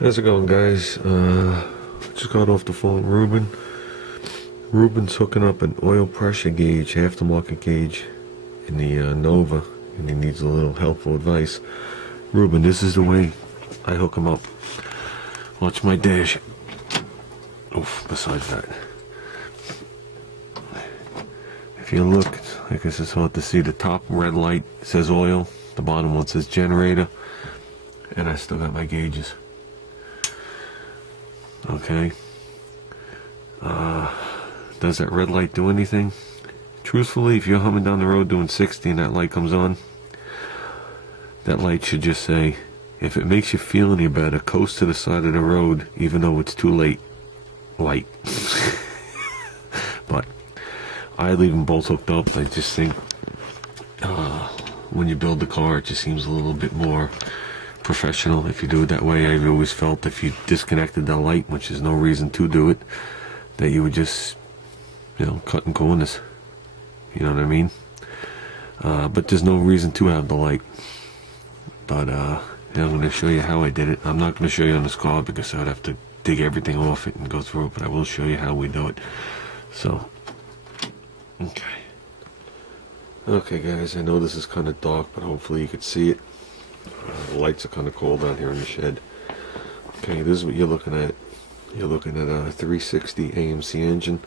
How's it going, guys? Just got off the phone with Ruben. Ruben's hooking up an oil pressure gauge, aftermarket gauge, in the Nova, and he needs a little helpful advice. Ruben, this is the way I hook him up. Watch my dash. Oof, besides that. If you look, I guess it's hard to see, the top red light says oil, the bottom one says generator, and I still got my gauges. Okay. Does that red light do anything? Truthfully, if you're humming down the road doing 60 and that light comes on, that light should just say, if it makes you feel any better, coast to the side of the road, even though it's too late. Light. But I leave them both hooked up. I just think when you build the car, it just seems a little bit more professional if you do it that way. I've always felt if you disconnected the light, which is no reason to do it, that you would just, cutting corners. You know what I mean? But there's no reason to have the light. But I'm going to show you how I did it. I'm not going to show you on this car because I'd have to dig everything off it and go through it, but I will show you how we do it. So, okay guys, I know this is kind of dark, but hopefully you can see it. The lights are kind of cold down here in the shed. Okay, this is what you're looking at. You're looking at a 360 AMC engine.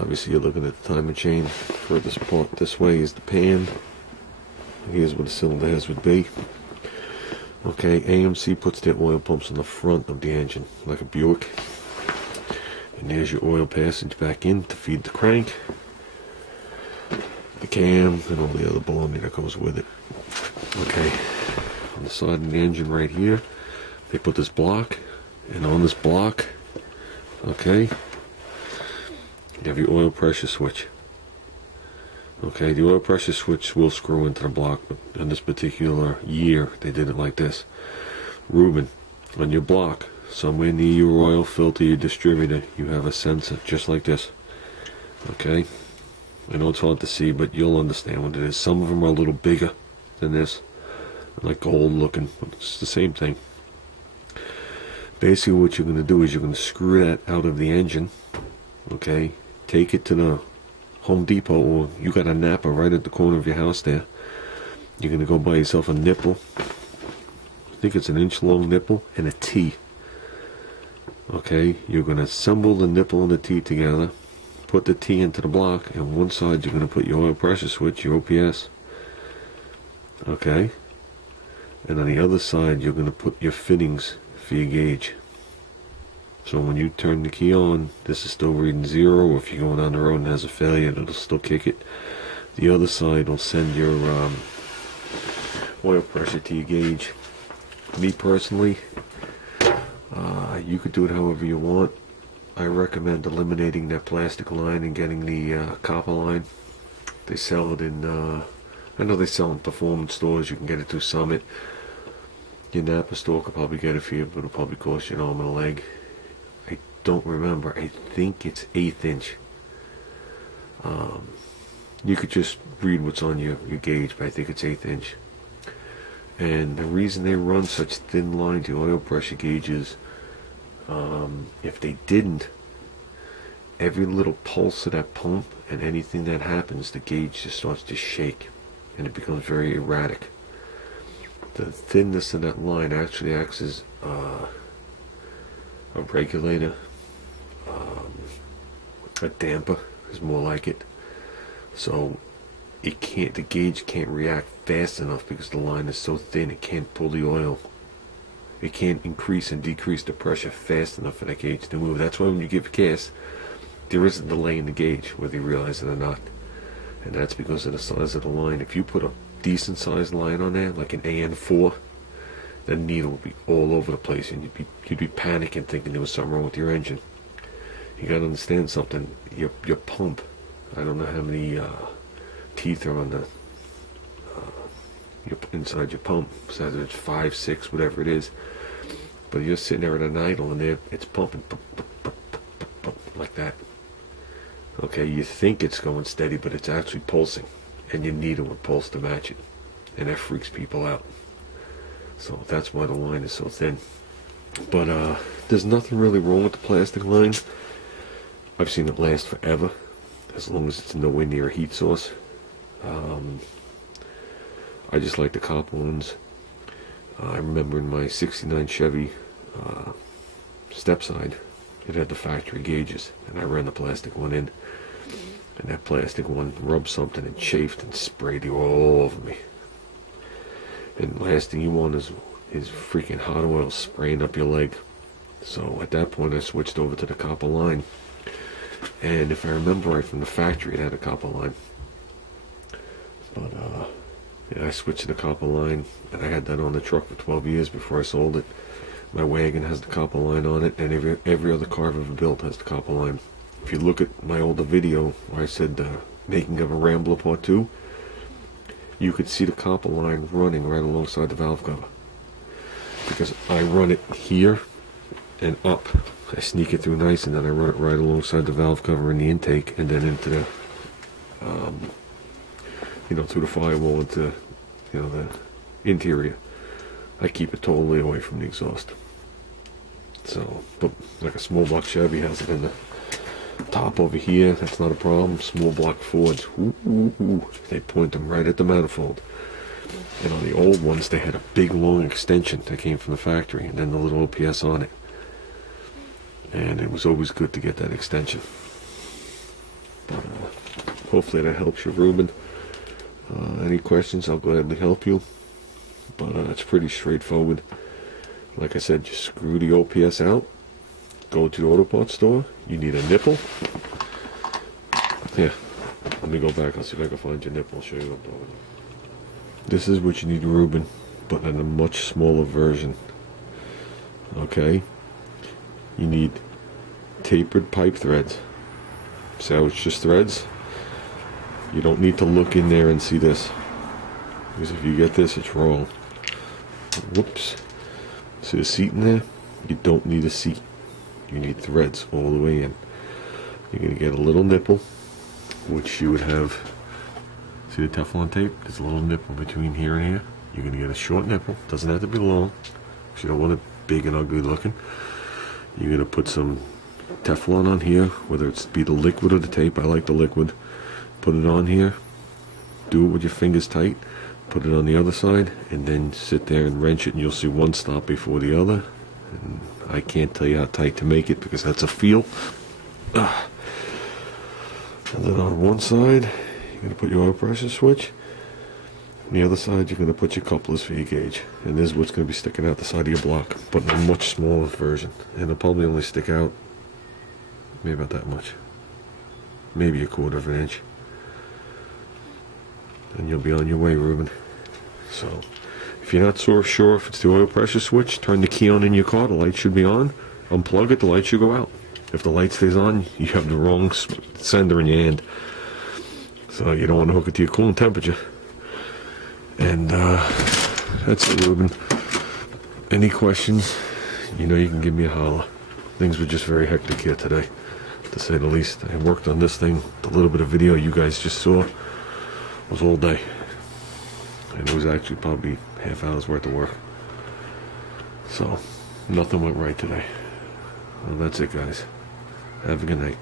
Obviously you're looking at the timing chain. Furthest part this way is the pan. Here's where the cylinder heads would be. Okay, AMC puts their oil pumps on the front of the engine, like a Buick. And there's your oil passage back in to feed the crank, the cam, and all the other baloney that goes with it. Okay, on the side of the engine right here, they put this block, and on this block, okay, you have your oil pressure switch. Okay, the oil pressure switch will screw into the block, but in this particular year, they did it like this. Ruben, on your block, somewhere near your oil filter, your distributor, you have a sensor just like this. Okay, I know it's hard to see, but you'll understand what it is. Some of them are a little bigger than this, like gold looking, but it's the same thing. Basically what you're going to do is you're going to screw that out of the engine. Okay, take it to the Home Depot, or you got a Napa right at the corner of your house there. You're going to go buy yourself a nipple. I think it's an inch long nipple and a T. Okay, you're going to assemble the nipple and the T together, put the T into the block, and one side you're going to put your oil pressure switch, your OPS. Okay, and on the other side you're going to put your fittings for your gauge. So when you turn the key on, this is still reading 0, or if you're going down the road and has a failure, it'll still kick it. The other side will send your oil pressure to your gauge. Me personally, you could do it however you want. I recommend eliminating that plastic line and getting the copper line. They sell it in, I know they sell in performance stores. You can get it through Summit. Your Napa store could probably get it for you, but it'll probably cost you an arm and a leg. I don't remember. I think it's 1/8 inch. You could just read what's on your gauge, but I think it's 1/8 inch. And the reason they run such thin line to oil pressure gauges, if they didn't, every little pulse of that pump and anything that happens, the gauge just starts to shake and it becomes very erratic. The thinness of that line actually acts as a regulator, a damper is more like it. So the gauge can't react fast enough because the line is so thin, it can't pull the oil. It can't increase and decrease the pressure fast enough for that gauge to move. That's why when you give gas, there is a delay in the gauge, whether you realize it or not. And that's because of the size of the line. If you put a decent sized line on there, like an AN4, the needle would be all over the place, and you'd be panicking, thinking there was something wrong with your engine. You gotta understand something. Your pump, I don't know how many teeth are on the inside your pump, so whether it's 5, 6, whatever it is. But you're sitting there at an idle, and it's pumping like that. Okay, you think it's going steady, but it's actually pulsing, and your needle would pulse to match it, and that freaks people out. So that's why the line is so thin. But there's nothing really wrong with the plastic line. I've seen it last forever, as long as it's nowhere near a heat source. I just like the copper ones. I remember in my '69 Chevy step side, it had the factory gauges, and I ran the plastic one in, and that plastic one rubbed something and chafed and sprayed you all over me. And last thing you want is freaking hot oil spraying up your leg. So at that point I switched over to the copper line, and if I remember right from the factory it had a copper line. But yeah, I switched to the copper line, and I had that on the truck for 12 years before I sold it. My wagon has the copper line on it, and every other car I've ever built has the copper line. If you look at my older video where I said making of a Rambler Part 2, you could see the copper line running right alongside the valve cover. Because I run it here and up. I sneak it through nice, and then I run it right alongside the valve cover in the intake, and then into the, through the firewall into, the interior. I keep it totally away from the exhaust. So, but like a small block Chevy has it in the top over here. That's not a problem. Small block Fords, they point them right at the manifold. And on the old ones, they had a big long extension that came from the factory, and then the little OPS on it. And it was always good to get that extension. But hopefully that helps you, Ruben. Any questions, I'll gladly help you. But it's pretty straightforward. Like I said, just screw the OPS out. Go to the auto parts store. You need a nipple. Yeah, let me go back. I'll see if I can find your nipple. I'll show you what I'm doing. This is what you need, Ruben, but in a much smaller version. Okay? You need tapered pipe threads. See how it's just threads? You don't need to look in there and see this, because if you get this, it's wrong. Whoops. See the seat in there? You don't need a seat. You need threads all the way in. You're going to get a little nipple, which you would have. See the Teflon tape? There's a little nipple between here and here. You're going to get a short nipple. Doesn't have to be long, because you don't want it big and ugly looking. You're going to put some Teflon on here, whether it's be the liquid or the tape. I like the liquid. Put it on here. Do it with your fingers tight. Put it on the other side, and then sit there and wrench it, and you'll see one stop before the other. And I can't tell you how tight to make it, because that's a feel. And then on one side, you're going to put your oil pressure switch. On the other side, you're going to put your couplers for your gauge. And this is what's going to be sticking out the side of your block, but in a much smaller version. And it'll probably only stick out maybe about that much. Maybe a quarter of an inch. And you'll be on your way, Ruben. So, if you're not so sure if it's the oil pressure switch, turn the key on in your car. The light should be on. Unplug it, the light should go out. If the light stays on, you have the wrong sender in your hand. So you don't want to hook it to your coolant temperature. And that's it, Ruben. Any questions, you know you can give me a holler. Things were just very hectic here today, to say the least. I worked on this thing. The little bit of video you guys just saw was all day. And it was actually probably half hour's worth of work. So, nothing went right today. Well, that's it, guys. Have a good night.